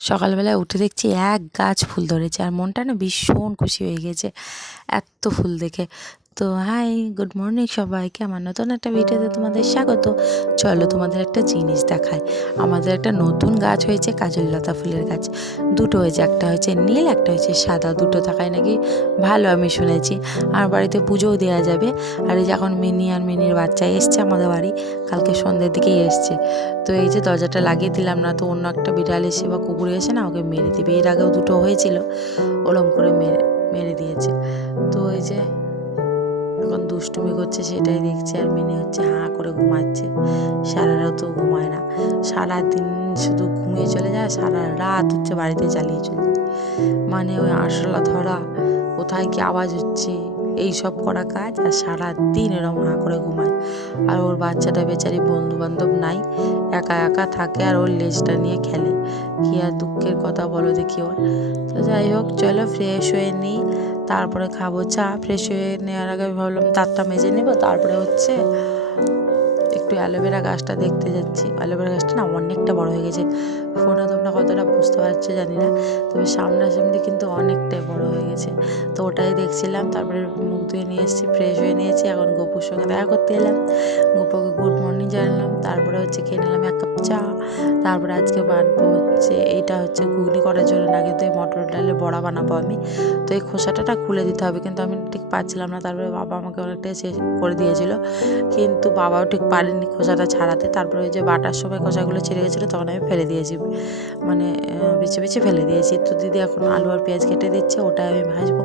সকালবেলায় উঠে দেখছি এক গাছ ফুল ধরেছে আর মনটা না ভীষণ খুশি হয়ে গেছে, এত ফুল দেখে। তো হাই গুড মর্নিং সবাইকে। আমার নতুন একটা ভিডিওতে তোমাদের স্বাগত। চলো তোমাদের একটা জিনিস দেখায় আমাদের একটা নতুন গাছ হয়েছে কাজললতা ফুলের গাছ। দুটো হয়েছে, একটা হয়েছে নীল, একটা হয়েছে সাদা। দুটো থাকায় নাকি ভালো আমি শুনেছি। আর বাড়িতে পুজোও দেওয়া যাবে। আর এই যে এখন মিনি আর মিনির বাচ্চা এসছে আমাদের বাড়ি। কালকে সন্ধ্যের দিকেই এসছে। তো এই যে দরজাটা লাগিয়ে দিলাম না, তো অন্য একটা বিড়াল এসে বা কুকুর এসে না ওকে মেরে দিবে। এর আগেও দুটো হয়েছিল। ওরম করে মেরে মেরে দিয়েছে। তো এই যে এখন দুষ্টুমি করছে সেটাই দেখছি আর মিনি হচ্ছে, হাঁ করে ঘুমাচ্ছে। সারা রাতও ঘুমায় না। সারা দিন শুধু ঘুমিয়ে চলে যায়, সারা রাত হচ্ছে বাড়িতে চালিয়ে চলে মানে ওই আরশোলা ধরা, কোথায় কি আওয়াজ হচ্ছে এই সব করা কাজ আর সারা দিন এরকম হাঁ করে ঘুমায়। আর ওর বাচ্চাটা বেচারি বন্ধু বান্ধব নাই, একা একা থাকে আর ওর লেজটা নিয়ে খেলে। কি আর দুঃখের কথা বলো দেখি ওর। তো যাই হোক, চলো ফ্রেশ হয়ে নিই। তারপরে খাব চা ফ্রেশ হয়ে নেওয়ার আগে ভাবলাম তারটা মেজে নেব তারপরে হচ্ছে একটু অ্যালোভেরা গাছটা দেখতে যাচ্ছি। অ্যালোভেরা গাছটা না অনেকটা বড় হয়ে গেছে। ফোনে তোমরা কতটা বুঝতে পারছ জানি না। তবে সামনাসামনি কিন্তু অনেকটাই বড় হয়ে গেছে। তো ওটাই দেখছিলাম, তারপরে মুখ ধুয়ে নিয়ে এসেছি ফ্রেশ হয়ে নিয়েছি। এখন গোপুর সঙ্গে দেখা করতে এলাম। গোপুকে গুড মর্নিং জানালাম। তারপরে হচ্ছে খেয়ে নিলাম এক কাপ চা। তারপরে আজকে বানাবো হচ্ছে এইটা হচ্ছে ঘুগনি করার জন্য। না কিন্তু এই মটর ডালের বড়া বানাবো আমি। তো এই খোসাটা খুলে দিতে হবে। কিন্তু আমি ঠিক পাচ্ছিলাম না। তারপরে বাবা আমাকে অনেকটাই করে দিয়েছিল। কিন্তু বাবাও ঠিক পারেনি। খোসাটা ছাড়াতে, তারপরে ওই যে বাটার সময় খোসাগুলো ছেড়ে গেছিল, তখন আমি ফেলে দিয়েছি। মানে বেছে বেছে ফেলে দিয়েছি। তো দিদি এখন আলু আর পেঁয়াজ কেটে দিচ্ছে, ওটাই আমি ভাজবো।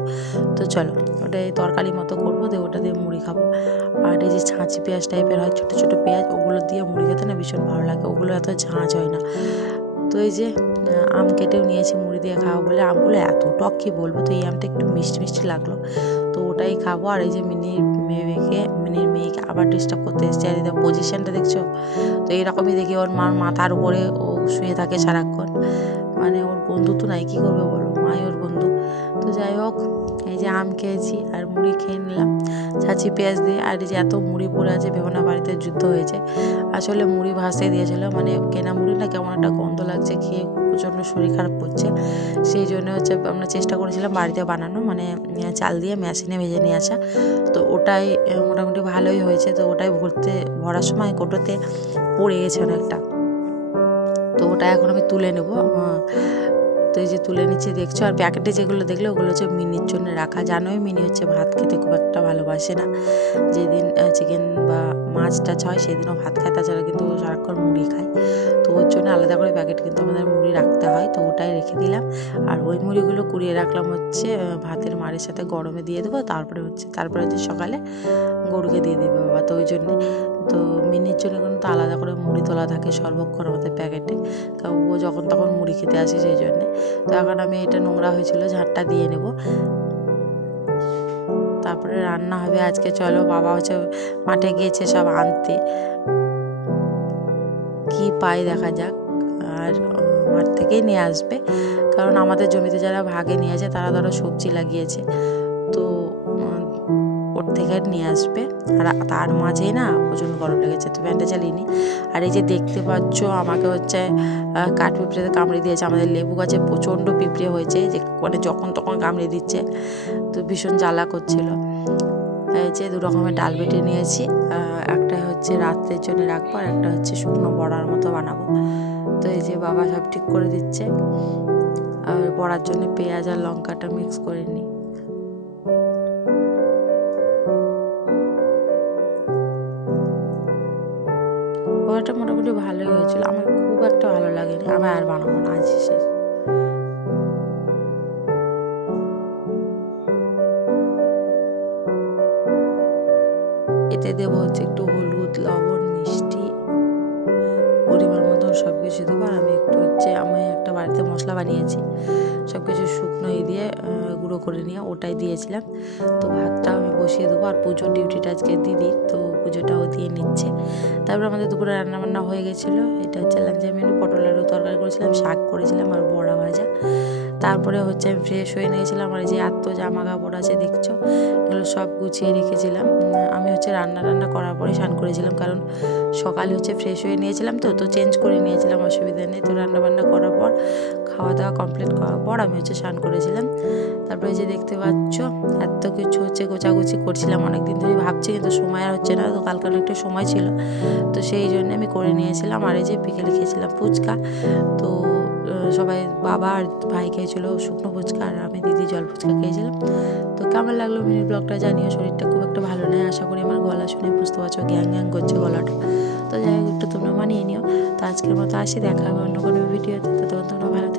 তো চলো, ওটাই তরকারি মতো করব, দিয়ে ওটা দিয়ে মুড়ি খাব। আর এই যে ছাঁচি পেঁয়াজ টাইপের হয়, ছোটো ছোটো পেঁয়াজ, ওগুলো দিয়ে মুড়ি খেতে না ভীষণ ভালো লাগে, ওগুলো এত ঝাঁঝ হয় না। তো এই যে আম কেটেও নিয়েছি মুড়ি দিয়ে খাওয়া বলে আমগুলো এত টক কি বলব তো এই আমটা একটু মিষ্টি মিষ্টি লাগল। তো ওটাই খাব। আর এই যে মিনির মেয়েকে মিনির মেয়েকে আবার ডিস্টার্ব করতে এসেছে। আর এদের পজিশনটা দেখছ? তো এইরকমই দেখি ওর মার মাথার উপরে ও শুয়ে থাকে সারাক্ষণ। মানে ওর বন্ধু তো নাই, কী করবে বলো? মাই ওর বন্ধু। তো যাই হোক, এই যে আম খেয়েছি আর মুড়ি খেয়ে নিলাম। ছাঁচি পেঁয়াজ দিয়ে। আর এই যে এত মুড়ি পড়ে আছে ভেবনা বাড়িতে যুদ্ধ হয়েছে। আসলে মুড়ি ভাসিয়ে দিয়েছিল। মানে কেনা মুড়ি না, কেমন একটা গন্ধ লাগছে, খেয়ে প্রচণ্ড শরীর খারাপ করছে। সেই জন্য হচ্ছে আমরা চেষ্টা করেছিলাম বাড়িতে বানানো মানে চাল দিয়ে মেশিনে ভেজে নিয়ে আসা। তো ওটাই মোটামুটি ভালোই হয়েছে। তো ওটাই ভরতে, ভরার সময় কোটোতে পড়ে গেছে অনেকটা। তো ওটা এখন আমি তুলে নেব তো এই যে তুলে নিচ্ছি দেখছ, আর প্যাকেটে যেগুলো দেখলে ওগুলো হচ্ছে মিনির জন্য রাখা। জানোই মিনি হচ্ছে ভাত খেতে খুব একটা ভালোবাসে না। যেদিন চিকেন বা মাছ টাছ হয়, সেদিনও ভাত খায়। তাছাড়া কিন্তু ও সারাক্ষণ মুড়ি খায়। তো ওর জন্য আলাদা করে প্যাকেট কিন্তু আমাদের মুড়ি রাখতে হয়। তো ওটাই রেখে দিলাম। আর ওই মুড়িগুলো কুড়িয়ে রাখলাম হচ্ছে ভাতের মারের সাথে গরমে দিয়ে দেবো। তারপরে হচ্ছে তারপরে হচ্ছে সকালে গরুকে দিয়ে দেবে বাবা। তো ওই জন্যে তো মিনির জন্য কিন্তু আলাদা করে মুড়ি তোলা থাকে সর্বক্ষণ আমাদের প্যাকেটে কারণ ও যখন তখন মুড়ি খেতে আসে সেই জন্যে। তো এখন আমি এটা নোংরা হয়েছিল ঝাড়টা দিয়ে নেব। তারপরে রান্না হবে আজকে, চলো বাবা হচ্ছে মাঠে গিয়েছে সব আনতে। কি পাই দেখা যাক, আর মাঠ থেকেই নিয়ে আসবে। কারণ আমাদের জমিতে যারা ভাগে নিয়েছে তারা ধরো সবজি লাগিয়েছে। থেকে নিয়ে আসবে। আর তার মাঝেই না প্রচণ্ড গরম লেগেছে, তো ফ্যানটা চালিয়ে আর এই যে দেখতে পাচ্ছ, আমাকে হচ্ছে কাঠ পিঁপড়েতে কামড়ে দিয়েছে। আমাদের লেবু গাছে প্রচণ্ড পিঁপড়ে হয়েছে, যে মানে যখন তখন কামড়ে দিচ্ছে, তো ভীষণ জ্বালা করছিল। এই যে দু রকমের ডাল বেটে নিয়েছি একটা হচ্ছে রাত্রের জন্য রাখব, আর একটা হচ্ছে শুকনো বড়ার মতো বানাবো। তো এই যে বাবা সব ঠিক করে দিচ্ছে। আর বড়ার জন্য পেঁয়াজ আর লঙ্কাটা মিক্স করে নিই বড়াটা মোটামুটি ভালোই হয়েছিল। আমার খুব একটা ভালো লাগেনি। আমি আর বানাবো না আজ শেষ। এতে দেবো হচ্ছে একটু হলুদ, লবণ, মিষ্টি, পরিমাণ মতো সব কিছু দেবো। আর আমি একটু হচ্ছে, আমি একটা বাড়িতে মশলা বানিয়েছি সব কিছু শুকনো দিয়ে গুঁড়ো করে নিয়ে ওটাই দিয়েছিলাম। তো ভাতটা আমি বসিয়ে দেবো। আর পুজোর ডিউটিটা আজকে দিদি তো পুজোটাও দিয়ে নিচ্ছে। তারপর আমাদের দুপুরে রান্নাবান্না হয়ে গেছিল। এটা হচ্ছে লাঞ্চের মেনু পটল তরকারি করেছিলাম, শাক করেছিলাম আর বড়া ভাজা। তারপরে হচ্ছে আমি ফ্রেশ হয়ে নিয়েছিলাম আর যে এত জামা কাপড় আছে, দেখছ? এগুলো সব গুছিয়ে রেখেছিলাম। আমি হচ্ছে রান্না রান্না করার পরে স্নান করেছিলাম, কারণ সকালে হচ্ছে ফ্রেশ হয়ে নিয়েছিলাম তো তো চেঞ্জ করে নিয়েছিলাম, অসুবিধা নেই। তো রান্না বান্না করার পর খাওয়া দাওয়া কমপ্লিট করার পর আমি হচ্ছে স্নান করেছিলাম। তারপরে যে দেখতে পাচ্ছ, এত কিছু হচ্ছে গোছাগুছি করছিলাম অনেক দিন ধরে। ভাবছি কিন্তু সময় আর হচ্ছে না, তো কালকে অনেকটা সময় ছিল। তো সেই জন্য আমি করে নিয়েছিলাম। আর এই যে বিকেলে খেয়েছিলাম ফুচকা। তো সবাই বাবা আর ভাই খেয়েছিলো শুকনো ফুচকা আর আমি দিদি জল ফুচকা খেয়েছিলাম। তো কেমন লাগল মিনি ব্লগটা জানিও, শরীরটা খুব একটা ভালো নয়। আশা করি আমার গলা শুনে বুঝতে পারছ গ্যাং গ্যাং করছে গলাটা। তো যাই হোক, একটু তোমরা মানিয়ে নিও। তো আজকের মতো আসি, দেখা হবে অন্য কোনো ভিডিওতে। তো তোমরা তোমরা